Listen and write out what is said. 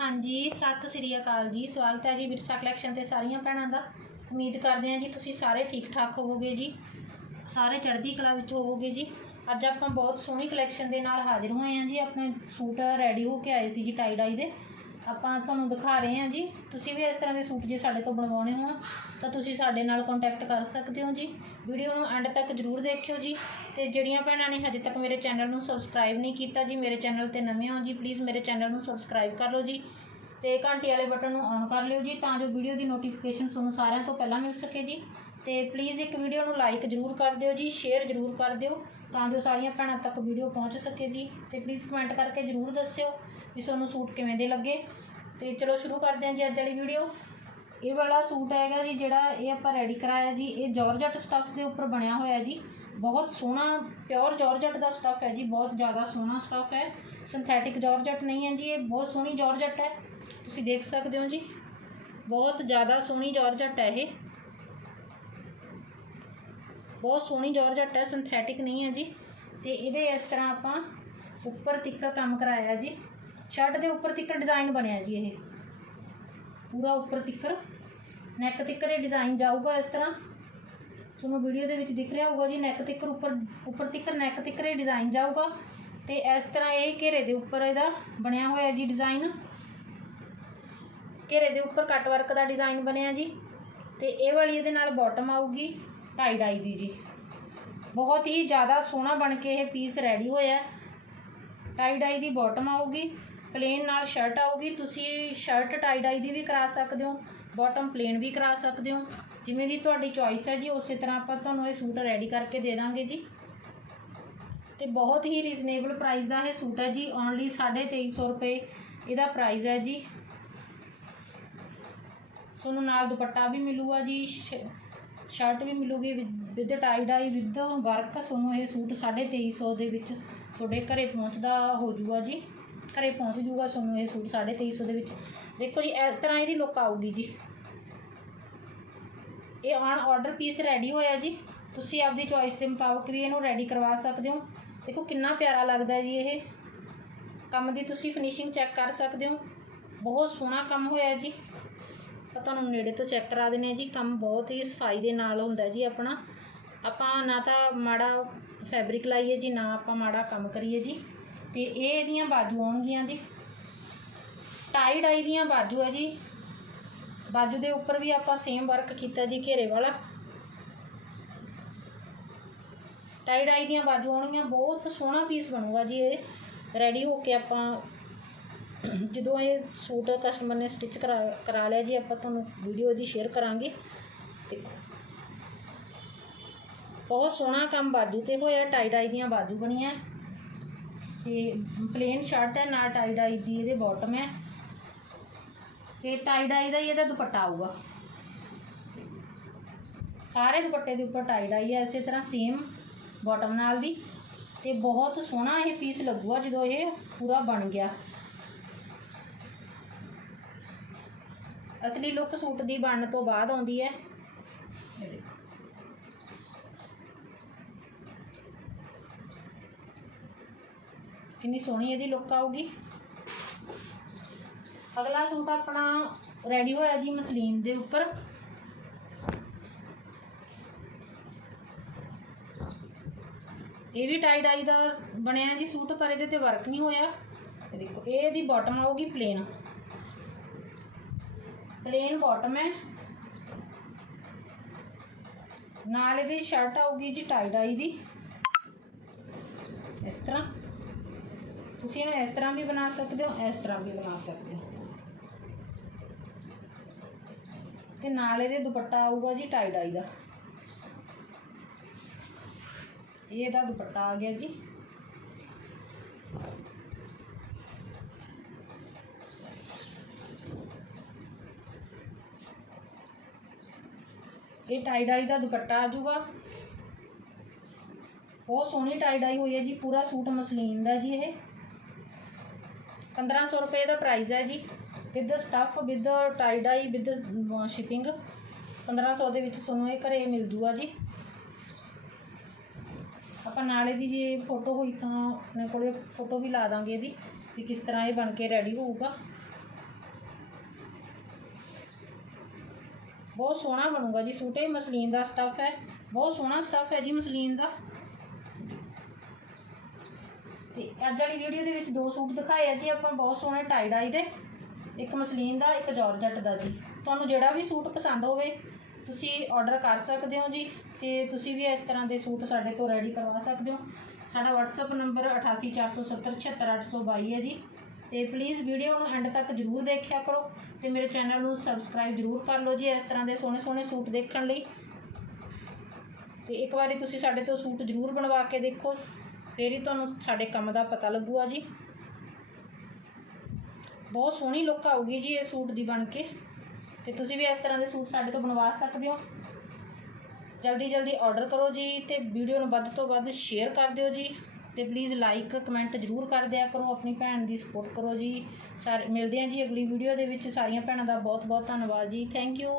ਹਾਂਜੀ, ਸਤਿ ਸ੍ਰੀ ਅਕਾਲ ਜੀ, ਸਵਾਗਤ ਹੈ ਜੀ ਵਿਰਸਾ ਕਲੈਕਸ਼ਨ ਤੇ ਸਾਰੀਆਂ ਭੈਣਾਂ ਦਾ। ਉਮੀਦ ਕਰਦੇ ਹਾਂ ਜੀ ਤੁਸੀਂ ਸਾਰੇ ਠੀਕ ਠਾਕ ਹੋਵੋਗੇ ਜੀ, ਸਾਰੇ ਚੜ੍ਹਦੀ ਕਲਾ ਵਿੱਚ ਹੋਵੋਗੇ ਜੀ। ਅੱਜ ਆਪਾਂ ਬਹੁਤ ਸੋਹਣੀ ਕਲੈਕਸ਼ਨ ਦੇ ਨਾਲ ਹਾਜ਼ਰ ਹੋਏ ਹਾਂ ਜੀ, ਆਪਣੇ ਸੂਟ ਰੈਡੀ ਹੋ ਕੇ ਆਏ ਸੀ ਜੀ ਟਾਈ ਡਾਈ ਦੇ। ਆਪਾਂ ਤੁਹਾਨੂੰ ਦਿਖਾ ਰਹੇ ਹਾਂ ਜੀ। ਤੁਸੀਂ ਵੀ ਇਸ ਤਰ੍ਹਾਂ ਦੇ ਸੂਟ ਜੇ ਸਾਡੇ ਤੋਂ ਬਣਵਾਉਣੇ ਹੋਣ, ਤਾਂ ਤੁਸੀਂ ਸਾਡੇ ਨਾਲ ਕੰਟੈਕਟ ਕਰ ਸਕਦੇ ਹੋ ਜੀ। ਵੀਡੀਓ ਨੂੰ ਐਂਡ ਤੱਕ ਜਰੂਰ ਦੇਖਿਓ ਜੀ। ਤੇ ਜਿਹੜੀਆਂ ਭੈਣਾਂ ਨੇ ਹਜੇ ਤੱਕ ਮੇਰੇ ਚੈਨਲ ਨੂੰ ਸਬਸਕ੍ਰਾਈਬ ਨਹੀਂ ਕੀਤਾ ਜੀ, ਮੇਰੇ ਚੈਨਲ ਤੇ ਨਵੇਂ ਹੋ ਜੀ ਪਲੀਜ਼ ਮੇਰੇ ਚੈਨਲ ਨੂੰ ਸਬਸਕ੍ਰਾਈਬ ਕਰ ਲਓ ਜੀ। ਤੇ ਘੰਟੀ ਵਾਲੇ ਬਟਨ ਨੂੰ ਔਨ ਕਰ ਲਿਓ ਜੀ, ਤਾਂ ਜੋ ਵੀਡੀਓ ਦੀ ਨੋਟੀਫਿਕੇਸ਼ਨ ਤੁਹਾਨੂੰ ਸਾਰਿਆਂ ਤੋਂ ਪਹਿਲਾਂ ਮਿਲ ਸਕੇ ਜੀ। ਤੇ ਪਲੀਜ਼ ਇੱਕ ਵੀਡੀਓ ਨੂੰ ਲਾਈਕ ਜਰੂਰ ਕਰ ਦਿਓ ਜੀ ਸ਼ੇਅਰ ਜਰੂਰ ਕਰ ਦਿਓ, ਤਾਂ ਜੋ ਸਾਰੀਆਂ ਭੈਣਾਂ ਤੱਕ ਵੀਡੀਓ ਪਹੁੰਚ ਸਕੇ ਜੀ। ਤੇ ਪਲੀਜ਼ ਕਮੈਂਟ ਕਰਕੇ ਜਰੂਰ ਦੱਸਿਓ। ਵੀ ਤੁਹਾਨੂੰ ਸੂਟ ਕਿਵੇਂ ਦੇ ਲੱਗੇ ਤੇ ਚਲੋ ਸ਼ੁਰੂ ਕਰਦੇ ਹਾਂ ਜੀ ਅੱਜ ਵਾਲੀ ਵੀਡੀਓ ਇਹ ਵਾਲਾ ਸੂਟ ਹੈਗਾ ਜੀ ਜਿਹੜਾ ਇਹ ਆਪਾਂ ਰੈਡੀ ਕਰਾਇਆ ਜੀ ਇਹ ਜਾਰਜਟ ਸਟੱਫ ਦੇ ਉੱਪਰ ਬਣਿਆ ਹੋਇਆ ਜੀ ਬਹੁਤ ਸੋਹਣਾ ਪਿਓਰ ਜਾਰਜਟ ਦਾ ਸਟੱਫ ਹੈ ਜੀ ਬਹੁਤ ਜ਼ਿਆਦਾ ਸੋਹਣਾ ਸਟੱਫ ਹੈ ਸਿੰਥੈਟਿਕ ਜਾਰਜਟ ਨਹੀਂ ਹੈ ਜੀ ਇਹ ਬਹੁਤ ਸੋਹਣੀ ਜਾਰਜਟ ਹੈ ਤੁਸੀਂ ਦੇਖ ਸਕਦੇ ਹੋ ਜੀ ਬਹੁਤ ਜ਼ਿਆਦਾ ਸੋਹਣੀ ਜਾਰਜਟ ਹੈ ਇਹ ਬਹੁਤ ਸੋਹਣੀ ਜਾਰਜਟ ਹੈ ਸਿੰਥੈਟਿਕ ਨਹੀਂ ਹੈ ਜੀ ਤੇ ਇਹਦੇ ਇਸ ਤਰ੍ਹਾਂ ਆਪਾਂ ਉੱਪਰ ਤਿੱਕਾ ਕੰਮ ਕਰਾਇਆ ਜੀ ਸ਼ਰਟ ਦੇ ਉੱਪਰ ਤਿੱਕਰ ਡਿਜ਼ਾਈਨ ਬਣਿਆ ਜੀ ਇਹ। ਪੂਰਾ ਉੱਪਰ ਤਿੱਕਰ। ਨੈਕ ਤਿੱਕਰ ਇਹ ਡਿਜ਼ਾਈਨ ਜਾਊਗਾ ਇਸ ਤਰ੍ਹਾਂ। ਤੁਹਾਨੂੰ ਵੀਡੀਓ ਦੇ ਵਿੱਚ ਦਿਖ ਰਿਹਾ ਹੋਊਗਾ ਜੀ ਨੈਕ ਤਿੱਕਰ ਉੱਪਰ ਉੱਪਰ ਤਿੱਕਰ ਨੈਕ ਤਿੱਕਰ ਇਹ ਡਿਜ਼ਾਈਨ ਜਾਊਗਾ। ਤੇ ਇਸ ਤਰ੍ਹਾਂ ਇਹ ਘੇਰੇ ਦੇ ਉੱਪਰ ਇਹਦਾ ਬਣਿਆ ਹੋਇਆ ਜੀ ਡਿਜ਼ਾਈਨ ਘੇਰੇ ਦੇ ਉੱਪਰ ਕੱਟ ਵਰਕ ਦਾ ਡਿਜ਼ਾਈਨ ਬਣਿਆ ਜੀ। ਤੇ ਇਹ ਵਾਲੀ ਇਹਦੇ ਨਾਲ ਬਾਟਮ ਆਊਗੀ ਟਾਈ ਡਾਈ ਦੀ ਜੀ। ਬਹੁਤ ਹੀ ਜ਼ਿਆਦਾ ਸੋਹਣਾ ਬਣ ਕੇ ਇਹ ਪੀਸ ਰੈਡੀ ਹੋਇਆ। ਹੈ ਟਾਈ ਡਾਈ ਦੀ ਬਾਟਮ ਆਊਗੀ। ਪਲੇਨ ਨਾਲ ਸ਼ਰਟ ਆਊਗੀ, ਤੁਸੀਂ ਸ਼ਰਟ ਟਾਈ ਡਾਈ ਦੀ ਵੀ ਕਰਾ ਸਕਦੇ ਹੋ ਬਾਟਮ ਪਲੇਨ ਵੀ ਕਰਾ ਸਕਦੇ ਹੋ। ਜਿਵੇਂ ਦੀ ਤੁਹਾਡੀ ਚੋਇਸ ਹੈ ਜੀ, ਉਸੇ ਤਰ੍ਹਾਂ ਆਪਾਂ ਤੁਹਾਨੂੰ ਇਹ ਸੂਟ ਰੈਡੀ ਕਰਕੇ ਦੇ ਦਾਂਗੇ ਜੀ। ਤੇ ਬਹੁਤ ਹੀ ਰੀਜ਼ਨੇਬਲ ਪ੍ਰਾਈਸ ਦਾ ਇਹ ਸੂਟ ਹੈ ਜੀ ਓਨਲੀ 2350 ਰੁਪਏ ਇਹਦਾ ਪ੍ਰਾਈਸ ਹੈ ਜੀ। ਤੁਹਾਨੂੰ ਨਾਲ ਦੁਪੱਟਾ ਵੀ ਮਿਲੂਗਾ ਜੀ ਸ਼ਰਟ ਵੀ ਮਿਲੂਗੀ with tie dye with work ਤੁਹਾਨੂੰ ਇਹ ਸੂਟ 2350 ਦੇ ਵਿੱਚ ਤੁਹਾਡੇ ਘਰੇ ਪਹੁੰਚਦਾ ਹੋ ਜੂਗਾ ਜੀ। ਘਰੇ ਪਹੁੰਚ ਜੂਗਾ ਤੁਹਾਨੂੰ ਇਹ ਸੂਟ 2350 ਦੇ ਵਿੱਚ। ਦੇਖੋ ਜੀ ਇਸ ਤਰ੍ਹਾਂ ਇਹਦੀ ਲੁੱਕ ਆਊਗੀ ਜੀ। ਇਹ ਆਨ ਆਰਡਰ ਪੀਸ ਰੈਡੀ ਹੋਇਆ ਜੀ। ਤੁਸੀਂ ਆਪਦੀ ਚੋਇਸ ਦੇ ਮੁਤਾਬਕ ਵੀ ਇਹਨੂੰ ਰੈਡੀ ਕਰਵਾ ਸਕਦੇ ਹੋ। ਦੇਖੋ ਕਿੰਨਾ ਪਿਆਰਾ ਲੱਗਦਾ ਜੀ ਇਹ। ਕੰਮ ਦੀ ਤੁਸੀਂ ਫਿਨਿਸ਼ਿੰਗ ਚੈੱਕ ਕਰ ਸਕਦੇ ਹੋ। ਬਹੁਤ ਸੋਹਣਾ ਕੰਮ ਹੋਇਆ ਜੀ। ਆਪਾਂ ਤੁਹਾਨੂੰ ਨੇੜੇ ਤੋਂ ਚੈੱਕ ਕਰਾ ਦਿੰਦੇ ਹਾਂ ਜੀ। ਕੰਮ ਬਹੁਤ ਹੀ ਸਫ਼ਾਈ ਦੇ ਨਾਲ ਹੁੰਦਾ ਜੀ ਆਪਣਾ। ਆਪਾਂ ਨਾ ਤਾਂ ਮਾੜਾ ਫੈਬਰਿਕ ਲਾਈਏ ਜੀ, ਨਾ ਆਪਾਂ ਮਾੜਾ ਕੰਮ ਕਰੀਏ ਜੀ। ਤੇ ਇਹ ਇਹਦੀਆਂ ਬਾਜੂ ਆਉਣਗੀਆਂ ਜੀ। ਟਾਈ ਡਾਈ ਦੀਆਂ ਬਾਜੂ ਹੈ ਜੀ। ਬਾਜੂ ਦੇ ਉੱਪਰ ਵੀ ਆਪਾਂ ਸੇਮ ਵਰਕ ਕੀਤਾ ਜੀ ਘੇਰੇ ਵਾਲਾ। ਟਾਈ ਡਾਈ ਦੀਆਂ ਬਾਜੂ ਆਉਣਗੀਆਂ, ਬਹੁਤ ਸੋਹਣਾ ਪੀਸ ਬਣੂਗਾ ਜੀ ਇਹ। ਰੈਡੀ ਹੋ ਕੇ ਆਪਾਂ ਜਦੋਂ ਇਹ ਸੂਟ ਕਸਟਮਰ ਨੇ ਸਟਿਚ ਕਰਾ ਕਰਾ ਲਿਆ ਜੀ, ਆਪਾਂ ਤੁਹਾਨੂੰ ਵੀਡੀਓ ਦੀ ਸ਼ੇਅਰ ਕਰਾਂਗੇ। ਦੇਖੋ। ਬਹੁਤ ਸੋਹਣਾ ਕੰਮ ਬਾਜੂ ਤੇ ਹੋਇਆ ਟਾਈ ਡਾਈ ਦੀਆਂ ਬਾਜੂ ਬਣੀਆਂ। ਤੇ ਪਲੇਨ ਸ਼ਰਟ ਹੈ, ਨਾ ਟਾਈ ਡਾਈ ਦੀ ਇਹਦੇ ਬਾਟਮ ਹੈ। ਤੇ ਟਾਈ ਡਾਈ ਦਾ ਹੀ ਇਹਦਾ ਦੁਪੱਟਾ ਆਊਗਾ। ਸਾਰੇ ਦੁਪੱਟੇ ਦੇ ਉੱਪਰ ਟਾਈ ਡਾਈ ਹੈ, ਇਸੇ ਤਰ੍ਹਾਂ ਸੇਮ ਬਾਟਮ ਨਾਲ ਦੀ। ਤੇ ਬਹੁਤ ਸੋਹਣਾ ਇਹ ਪੀਸ ਲੱਗੂਗਾ ਜਦੋਂ ਇਹ ਪੂਰਾ ਬਣ ਗਿਆ। ਅਸਲੀ ਲੁੱਕ ਸੂਟ ਦੀ ਬਣਨ ਤੋਂ ਬਾਅਦ ਆਉਂਦੀ ਹੈ ਇਹ ਦੇਖੋ ਕਿੰਨੀ ਸੋਹਣੀ ਇਹਦੀ ਲੁੱਕ ਆਊਗੀ। ਅਗਲਾ ਸੂਟ ਆਪਣਾ ਰੈਡੀ ਹੋਇਆ ਜੀ ਮਸਲੀਨ ਦੇ ਉੱਪਰ। ਇਹ ਵੀ ਟਾਈ ਡਾਈ ਦਾ ਬਣਿਆ ਜੀ ਸੂਟ, ਪਰ ਇਹਦੇ ਤੇ ਵਰਕ ਨਹੀਂ ਹੋਇਆ। ਇਹ ਦੇਖੋ, ਇਹ ਇਹਦੀ ਬਾਟਮ ਆਊਗੀ ਪਲੇਨ ਪਲੇਨ ਬਾਟਮ ਹੈ। ਨਾਲ ਇਹਦੀ ਸ਼ਰਟ ਆਊਗੀ ਜੀ ਟਾਈ ਡਾਈ ਦੀ। ਇਸ ਤਰ੍ਹਾਂ। ਤੁਸੀਂ ਇਹਨੂੰ ਇਸ ਤਰ੍ਹਾਂ ਵੀ ਬਣਾ ਸਕਦੇ ਹੋ, ਇਸ ਤਰ੍ਹਾਂ ਵੀ ਬਣਾ ਸਕਦੇ ਹੋ। ਤੇ ਨਾਲ ਇਹਦੇ ਦੁਪੱਟਾ ਆਊਗਾ ਜੀ ਟਾਈ ਡਾਈ ਦਾ। ਇਹ ਇਹਦਾ ਦੁਪੱਟਾ ਆ ਗਿਆ ਜੀ। ਇਹ ਟਾਈ ਡਾਈ ਦਾ ਦੁਪੱਟਾ ਆ ਜਾਊਗਾ। ਬਹੁਤ ਸੋਹਣੀ ਟਾਈ ਡਾਈ ਹੋਈ ਹੈ ਜੀ, ਪੂਰਾ ਸੂਟ ਮਸਲੀਨ ਦਾ ਜੀ ਇਹ। 1500 ਰੁਪਏ ਦਾ ਪ੍ਰਾਈਸ ਹੈ ਜੀ with stuff with tie dye with shipping 1500 ਦੇ ਵਿੱਚ ਤੁਹਾਨੂੰ ਇਹ ਘਰੇ ਮਿਲ ਜੂਗਾ ਜੀ। ਆਪਾਂ ਨਾਲੇ ਦੀ ਜੇ ਫੋਟੋ ਹੋਈ ਤਾਂ ਆਪਣੇ ਕੋਲੇ ਫੋਟੋ ਵੀ ਲਾ ਦਾਂਗੇ ਇਹਦੀ, ਵੀ ਕਿਸ ਤਰ੍ਹਾਂ ਇਹ ਬਣ ਕੇ ਰੈਡੀ ਹੋਊਗਾ। ਬਹੁਤ ਸੋਹਣਾ ਬਣੂਗਾ ਜੀ, ਸੂਟੇ ਮਸਲੀਨ ਦਾ ਸਟੱਫ ਹੈ, ਬਹੁਤ ਸੋਹਣਾ ਸਟੱਫ ਹੈ ਜੀ ਮਸਲੀਨ ਦਾ। ਤੇ ਅੱਜ ਵਾਲੀ ਵੀਡੀਓ ਦੇ ਵਿੱਚ ਦੋ ਸੂਟ ਦਿਖਾਏ ਆ ਜੀ, ਆਪਾਂ ਬਹੁਤ ਸੋਹਣੇ ਟਾਈ ਡਾਈ ਦੇ, ਇੱਕ ਮਸਲੀਨ ਦਾ, ਇੱਕ ਜਾਰਜਟ ਦਾ ਜੀ। ਤੁਹਾਨੂੰ ਜਿਹੜਾ ਵੀ ਸੂਟ ਪਸੰਦ ਹੋਵੇ, ਤੁਸੀਂ ਆਰਡਰ ਕਰ ਸਕਦੇ ਹੋ ਜੀ ਤੇ ਤੁਸੀਂ ਵੀ ਇਸ ਤਰ੍ਹਾਂ ਦੇ ਸੂਟ ਸਾਡੇ ਤੋਂ ਰੈਡੀ ਕਰਵਾ ਸਕਦੇ ਹੋ। ਸਾਡਾ WhatsApp ਨੰਬਰ 8847076822 ਹੈ ਜੀ। ਤੇ ਪਲੀਜ਼ ਵੀਡੀਓ ਨੂੰ ਐਂਡ ਤੱਕ ਜਰੂਰ ਦੇਖਿਆ ਕਰੋ ਤੇ ਮੇਰੇ ਚੈਨਲ ਨੂੰ ਸਬਸਕ੍ਰਾਈਬ ਜਰੂਰ ਕਰ ਲਓ ਜੀ ਇਸ ਤਰ੍ਹਾਂ ਦੇ ਸੋਹਣੇ ਸੋਹਣੇ ਸੂਟ ਦੇਖਣ ਲਈ। ਤੇ ਇੱਕ ਵਾਰੀ ਤੁਸੀਂ ਸਾਡੇ ਤੋਂ ਸੂਟ ਜਰੂਰ ਬਣਵਾ ਕੇ ਦੇਖੋ। ਫਿਰ ਹੀ ਤੁਹਾਨੂੰ ਸਾਡੇ ਕੰਮ ਦਾ ਪਤਾ ਲੱਗੂਗਾ ਜੀ। ਬਹੁਤ ਸੋਹਣੀ ਲੁੱਕ ਆਊਗੀ ਜੀ ਇਹ ਸੂਟ ਦੀ ਬਣ ਕੇ। ਤੇ ਤੁਸੀਂ ਵੀ ਇਸ ਤਰ੍ਹਾਂ ਦੇ ਸੂਟ ਸਾਡੇ ਤੋਂ ਬਣਵਾ ਸਕਦੇ ਹੋ। ਜਲਦੀ ਜਲਦੀ ਆਰਡਰ ਕਰੋ ਜੀ ਤੇ ਵੀਡੀਓ ਨੂੰ ਵੱਧ ਤੋਂ ਵੱਧ ਸ਼ੇਅਰ ਕਰ ਦਿਓ ਜੀ। ਤੇ ਪਲੀਜ਼ ਲਾਈਕ ਕਮੈਂਟ ਜਰੂਰ ਕਰ ਦਿਆ ਕਰੋ। ਆਪਣੀ ਭੈਣ ਦੀ ਸਪੋਰਟ ਕਰੋ ਜੀ। ਸਾਰੇ, ਮਿਲਦੇ ਹਾਂ ਜੀ ਅਗਲੀ ਵੀਡੀਓ ਦੇ ਵਿੱਚ। ਸਾਰੀਆਂ ਭੈਣਾਂ ਦਾ ਬਹੁਤ ਬਹੁਤ ਧੰਨਵਾਦ ਜੀ। Thank you